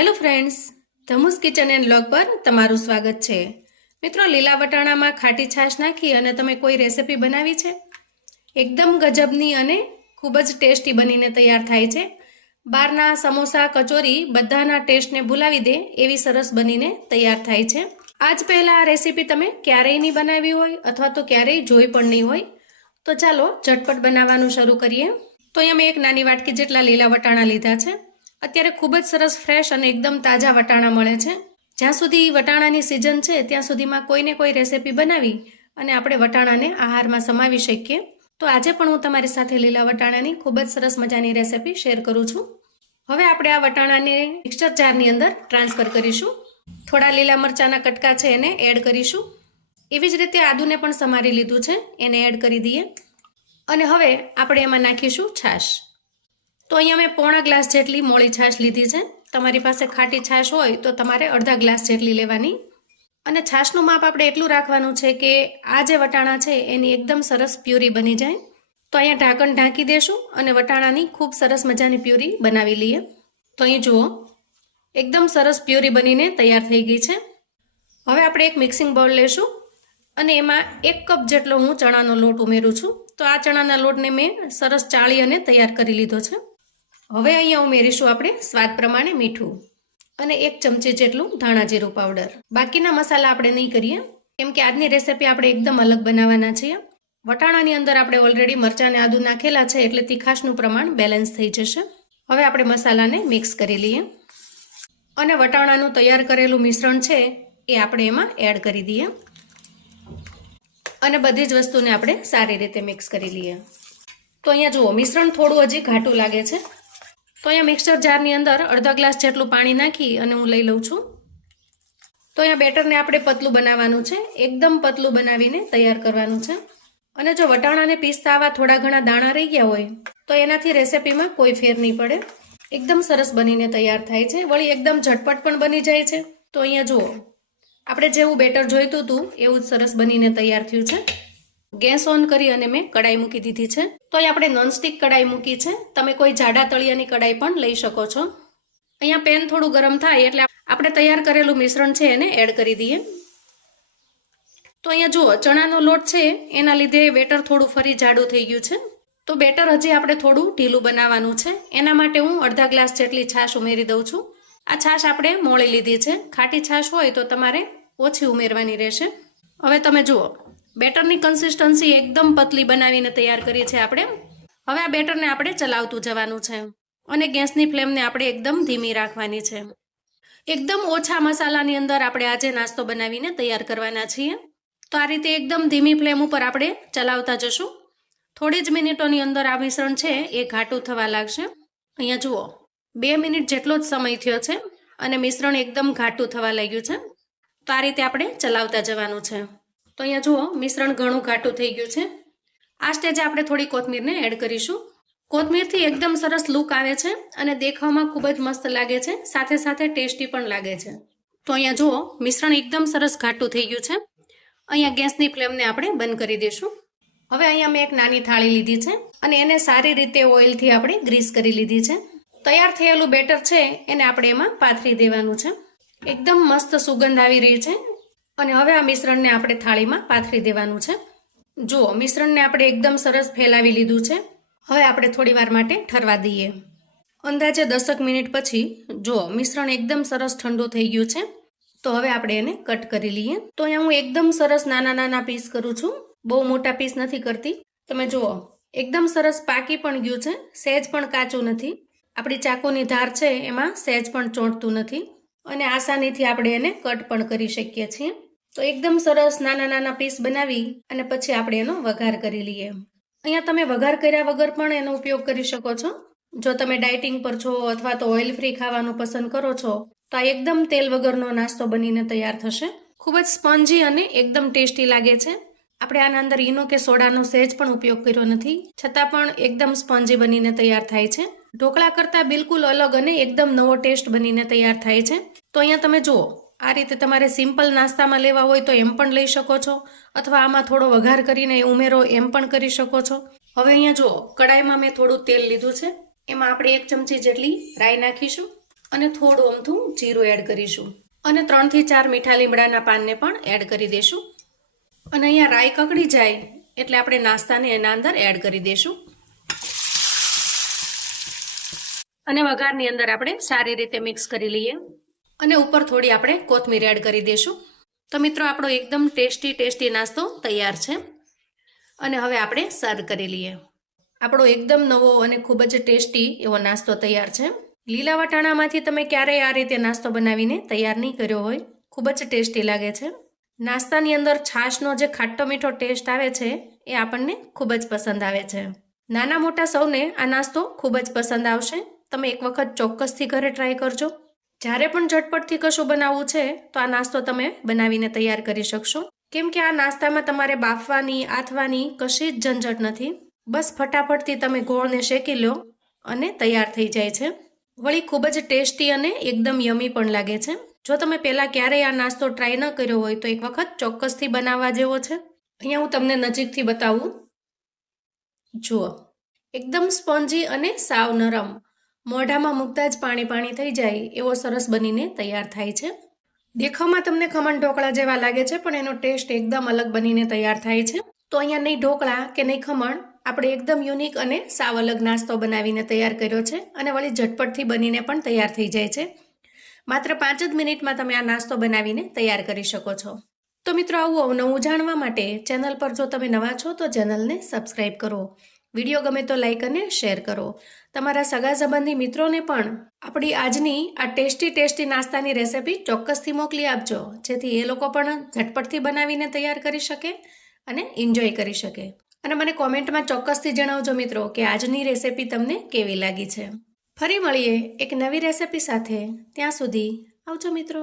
Hello friends, ધમુસ kitchen and vlog પર તમારું સ્વાગત છે. મિત્રો, લીલા વટાણામાં ખાટી છાશ નાખી અને તમે કોઈ રેસિપી બનાવી છે? એકદમ ગજબની અને ખૂબ જ ટેસ્ટી બનીને તૈયાર થાય છે. બહારના સમોસા, કચોરી બધાના ટેસ્ટને ભૂલાવી દે એવી સરસ બનીને તૈયાર થાય છે. આજ પહેલાં આ રેસિપી તમે ક્યારેય નહીં બનાવી હોય અથવા તો ક્યારેય જોઈ પણ નહીં હોય, તો ચાલો ઝટપટ બનાવવાનું શરૂ કરીએ. તો અહીંયા મેં એક નાની વાટકી જેટલા લીલા વટાણા લીધા છે. અત્યારે ખૂબ જ સરસ ફ્રેશ અને એકદમ તાજા વટાણા મળે છે. જ્યાં સુધી વટાણાની સિઝન છે ત્યાં સુધીમાં કોઈને કોઈ રેસિપી બનાવી અને આપણે વટાણાને આહારમાં સમાવી શકીએ. તો આજે પણ હું તમારી સાથે લીલા વટાણાની ખૂબ જ સરસ મજાની રેસિપી શેર કરું છું. હવે આપણે આ વટાણાને મિક્સર જારની અંદર ટ્રાન્સફર કરીશું. થોડા લીલા મરચાંના કટકા છે એને એડ કરીશું. એવી જ રીતે આદુને પણ સમારી લીધું છે, એને એડ કરી દઈએ. અને હવે આપણે એમાં નાખીશું છાશ. તો અહીંયા મેં પોણા ગ્લાસ જેટલી મોળી છાશ લીધી છે. તમારી પાસે ખાટી છાશ હોય તો તમારે અડધા ગ્લાસ જેટલી લેવાની. અને છાશનું માપ આપણે એટલું રાખવાનું છે કે આ જે વટાણા છે એની એકદમ સરસ પ્યુરી બની જાય. તો અહીંયા ઢાંકણ ઢાંકી દેશું અને વટાણાની ખૂબ સરસ મજાની પ્યુરી બનાવી લઈએ. તો અહીં જુઓ, એકદમ સરસ પ્યુરી બનીને તૈયાર થઈ ગઈ છે. હવે આપણે એક મિક્સિંગ બાઉલ લેશું અને એમાં 1 કપ જેટલો હું ચણાનો લોટ ઉમેરું છું. તો આ ચણાના લોટને મેં સરસ ચાળી અને તૈયાર કરી લીધો છે. હવે અહીંયા ઉમેરીશું આપણે સ્વાદ પ્રમાણે મીઠું અને 1 ચમચી જેટલું ધાણા જીરું પાવડર. બાકીના મસાલા આપણે નહીં કરીએ કેમ કે આજની રેસિપી આપણે એકદમ અલગ બનાવવાના છીએ. વટાણાની અંદર આપણે ઓલરેડી મરચાં અને આદુ નાખેલા છે એટલે તીખાશનું પ્રમાણ બેલેન્સ થઈ જશે. હવે આપણે મસાલાને મિક્સ કરી લઈએ અને વટાણાનું તૈયાર કરેલું મિશ્રણ છે એ આપણે એમાં એડ કરી દઈએ અને બધી જ વસ્તુને આપણે સારી રીતે મિક્સ કરી લઈએ. તો અહીંયા જુઓ, મિશ્રણ થોડું હજી ઘાટું લાગે છે. તો અહીંયા મિક્સર જારની અંદર અડધા ગ્લાસ જેટલું પાણી નાખી અને હું લઈ લઉં છું. તો અહીંયા બેટરને આપણે પતલું બનાવવાનું છે, એકદમ પતલું બનાવીને તૈયાર કરવાનું છે. અને જો વટાણાને પીસતા આવા થોડા ઘણા દાણા રહી ગયા હોય તો એનાથી રેસિપીમાં કોઈ ફેર નહીં પડે. એકદમ સરસ બનીને તૈયાર થાય છે, વળી એકદમ ઝટપટ પણ બની જાય છે. તો અહીંયા જુઓ, આપણે જેવું બેટર જોઈતું હતું એવું જ સરસ બનીને તૈયાર થયું છે. ગેસ ઓન કરી અને મેં કડાઈ મૂકી દીધી છે. તો અહીં આપણે નોનસ્ટિક કડાઈ મૂકી છે. તમે કોઈ જાડા તળિયાની કડાઈ પણ લઈ શકો છો. અહીંયા પેન થોડું ગરમ થાય એટલે આપણે તૈયાર કરેલું મિશ્રણ છે એને એડ કરી દઈએ. તો અહીંયા જુઓ, ચણાનો લોટ છે એના લીધે બેટર થોડું ફરી જાડું થઈ ગયું છે. તો બેટર હજી આપણે થોડું ઢીલું બનાવવાનું છે. એના માટે હું અડધા ગ્લાસ જેટલી છાશ ઉમેરી દઉં છું. આ છાશ આપણે મોળી લીધી છે. ખાટી છાશ હોય તો તમારે ઓછી ઉમેરવાની રહેશે. હવે તમે જુઓ, બેટરની કન્સિસ્ટન્સી એકદમ પતલી બનાવીને તૈયાર કરી છે આપણે. હવે આ બેટરને આપણે ચલાવતું જવાનું છે અને ગેસની ફ્લેમને આપણે એકદમ ધીમી રાખવાની છે. એકદમ ઓછા મસાલાની અંદર આપણે આજે નાસ્તો બનાવીને તૈયાર કરવાના છીએ. તો આ રીતે એકદમ ધીમી ફ્લેમ ઉપર આપણે ચલાવતા જશું. થોડી જ મિનિટોની અંદર આ મિશ્રણ છે એ ઘાટું થવા લાગશે. અહીંયા જુઓ, 2 મિનિટ જેટલો જ સમય થયો છે અને મિશ્રણ એકદમ ઘાટું થવા લાગ્યું છે. તો આ રીતે આપણે ચલાવતા જવાનું છે. તો અહીંયા જુઓ, મિશ્રણ ઘણું ઘાટું થઈ ગયું છે. આ સ્ટેજે આપણે થોડી કોથમીરને એડ કરીશું. કોથમીરથી એકદમ સરસ લુક આવે છે અને દેખાવમાં ખૂબ જ મસ્ત લાગે છે, સાથે સાથે ટેસ્ટી પણ લાગે છે. તો અહીંયા જુઓ, મિશ્રણ એકદમ સરસ ઘાટું થઈ ગયું છે. અહીંયા ગેસની ફ્લેમને આપણે બંધ કરી દઈશું. હવે અહીંયા મેં એક નાની થાળી લીધી છે અને એને સારી રીતે ઓઇલથી આપણે ગ્રીસ કરી લીધી છે. તૈયાર થયેલું બેટર છે એને આપણે એમાં પાથરી દેવાનું છે. એકદમ મસ્ત સુગંધ આવી રહી છે. અને હવે આ મિશ્રણને આપણે થાળીમાં પાથરી દેવાનું છે. જુઓ, મિશ્રણને આપણે એકદમ સરસ ફેલાવી લીધું છે. હવે આપણે થોડી વાર માટે ઠરવા દઈએ. અંદાજે 10 મિનિટ પછી જુઓ, મિશ્રણ એકદમ સરસ ઠંડુ થઈ ગયું છે. તો હવે આપણે એને કટ કરી લઈએ. તો અહીંયા હું એકદમ સરસ નાના નાના પીસ કરું છું, બહુ મોટા પીસ નથી કરતી. તમે જુઓ, એકદમ સરસ પાકી પણ ગયું છે, સહેજ પણ કાચું નથી. આપણી ચાકુની ધાર છે એમાં સહેજ પણ ચોંટતું નથી અને આસાનીથી આપણે એને કટ પણ કરી શકીએ છીએ. તો એકદમ સરસ નાના નાના પીસ બનાવી અને પછી આપણે એનો વઘાર કરી લઈએ. અહીંયા તમે વઘાર કર્યા વગર પણ એનો ઉપયોગ કરી શકો છો. જો તમે ડાયટિંગ પર છો અથવા તો ઓઇલ ફ્રી ખાવાનું પસંદ કરો છો તો આ એકદમ તેલ વગરનો નાસ્તો બનીને તૈયાર થશે. ખૂબ જ સ્પોન્જી અને એકદમ ટેસ્ટી લાગે છે. આપણે આના અંદર ઈનો કે સોડાનો સહેજ પણ ઉપયોગ કર્યો નથી, છતાં પણ એકદમ સ્પોન્જી બનીને તૈયાર થાય છે. ઢોકળા કરતાં બિલકુલ અલગ અને એકદમ નવો ટેસ્ટ બનીને તૈયાર થાય છે. તો અહીંયા તમે જુઓ, આ રીતે તમારે સિમ્પલ નાસ્તામાં લેવા હોય તો એમ પણ લઈ શકો છો અથવા આમાં થોડો વઘાર કરીને ઉમેરો એમ પણ કરી શકો છો. હવે અહીંયા જુઓ, કડાઈમાં મેં થોડું તેલ લીધું છે, એમાં આપણે 1 ચમચી જેટલી રાઈ નાખીશું અને થોડું અમથું જીરું એડ કરીશું અને 3 થી 4 મીઠા લીમડાના પાનને પણ એડ કરી દેશું. અને અહીંયા રાઈ કકડી જાય એટલે આપણે નાસ્તાને એના અંદર એડ કરી દેશું અને વઘારની અંદર આપણે સારી રીતે મિક્સ કરી લઈએ અને ઉપર થોડી આપણે કોથમીર એડ કરી દેશું. તો મિત્રો આપણો એકદમ ટેસ્ટી નાસ્તો તૈયાર છે અને હવે આપણે સર્વ કરી લઈએ. આપણો એકદમ નવો અને ખૂબ જ ટેસ્ટી એવો નાસ્તો તૈયાર છે. લીલા વટાણામાંથી તમે ક્યારેય આ રીતે નાસ્તો બનાવીને તૈયાર નહીં કર્યો હોય, ખૂબ જ ટેસ્ટી લાગે છે. નાસ્તાની અંદર છાશનો જે ખાટો મીઠો ટેસ્ટ આવે છે એ આપણને ખૂબ જ પસંદ આવે છે. નાના મોટા સૌને આ નાસ્તો ખૂબ જ પસંદ આવશે. તમે એક વખત ચોક્કસથી ઘરે ટ્રાય કરજો. જ્યારે પણ ઝટપટથી કશું બનાવવું છે તો આ નાસ્તો તમે બનાવીને તૈયાર કરી શકશો, કેમ કે આ નાસ્તામાં તમારે બાફવાની આથવાની કશી જ ઝંઝટ નથી. બસ ફટાફટથી તમે ગોળને શેકી લો અને તૈયાર થઈ જાય છે. વળી ખૂબ જ ટેસ્ટી અને એકદમ યમી પણ લાગે છે. જો તમે પહેલાં ક્યારેય આ નાસ્તો ટ્રાય ન કર્યો હોય તો એક વખત ચોક્કસથી બનાવવા જેવો છે. અહીંયા હું તમને નજીકથી બતાવું. જુઓ, એકદમ સ્પોન્જી અને સાવ નરમ, મોઢામાં મૂકતા જ પાણી થઈ જાય એવો સરસ બનીને તૈયાર થાય છે. દેખાવમાં તમને ખમણ ઢોકળા જેવા લાગે છે પણ એનો ટેસ્ટ એકદમ અલગ બનીને તૈયાર થાય છે. તો અહીંયા નહીં ઢોકળા કે નહીં ખમણ, આપણે એકદમ યુનિક અને સાવ અલગ નાસ્તો બનાવીને તૈયાર કર્યો છે અને વળી ઝટપટથી બનીને પણ તૈયાર થઈ જાય છે. માત્ર 5 જ મિનિટમાં તમે આ નાસ્તો બનાવીને તૈયાર કરી શકો છો. તો મિત્રો આવું નવું જાણવા માટે ચેનલ પર જો તમે નવા છો તો ચેનલને સબસ્ક્રાઈબ કરો. વિડીયો ગમે તો લાઈક અને શેર કરો. તમારા સગા સંબંધી મિત્રોને પણ આપણી આજની આ ટેસ્ટી નાસ્તાની રેસિપી ચોક્કસથી મોકલી આપજો, જેથી એ લોકો પણ ઝટપટથી બનાવીને તૈયાર કરી શકે અને એન્જોય કરી શકે. અને મને કોમેન્ટમાં ચોક્કસથી જણાવજો મિત્રો કે આજની રેસિપી તમને કેવી લાગી છે. ફરી મળીએ એક નવી રેસિપી સાથે. ત્યાં સુધી આવજો મિત્રો.